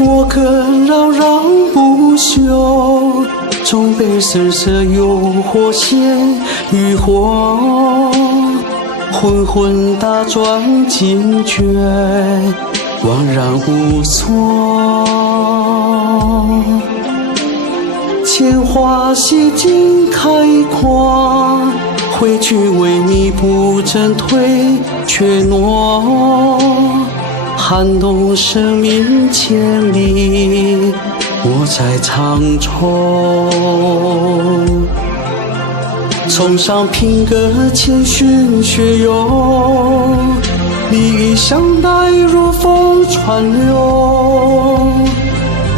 过客扰扰不休，终被瑟瑟诱惑陷于火。昏昏打转惊觉，惘然无措。铅华洗尽开阔，回去为你不振退却懦。撼动生命千里，我在长愁。从上品格谦逊学友，礼义相待如风川流。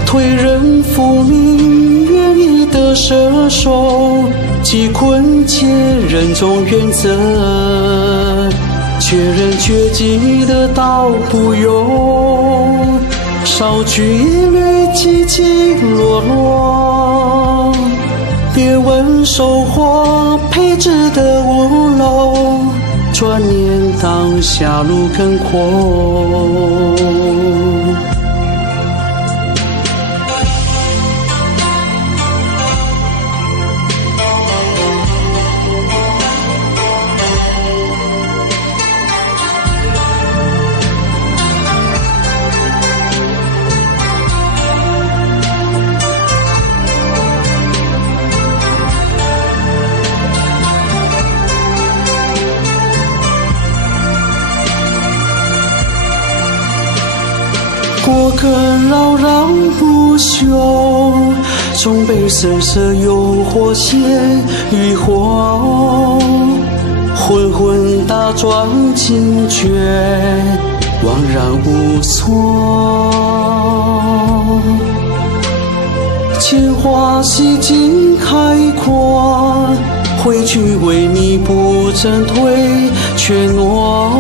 推人负命，愿意得舍手，济困且人中原则。绝人绝迹的道不由，少举一缕寂寂落落。别问收获配置的屋楼，转念当下路更阔。过客扰扰不休，终被瑟瑟诱惑陷于火。昏昏打转惊觉，惘然无措。铅华洗尽开阔，回去为你不振退却懦。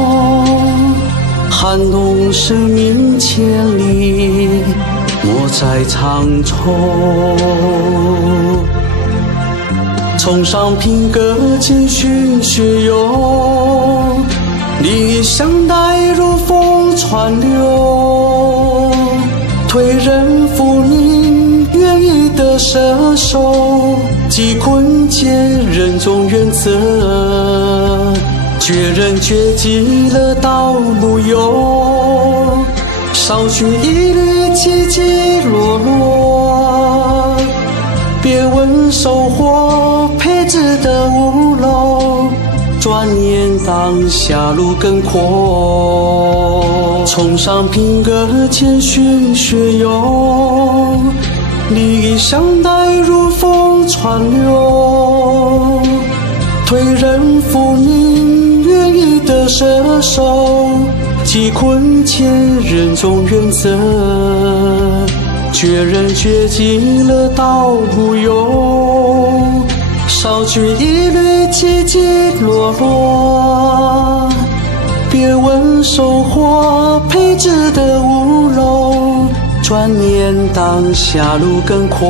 撼动生命千里，我在长愁。崇尚品格谦逊学友，礼义相待如风川流。推人负命，愿意得舍手，济困且人中原则。绝人绝迹了道不由，少举一缕寂寂落落。别问收获配置的屋楼，转念当下路更阔。崇尚品格谦逊学友，礼义相待如风川流。推人负命，愿意得舍手，济困且人中原则。绝人绝迹了道不由，少举一缕寂寂落落。别问收获配置的屋楼，转念当下路更阔。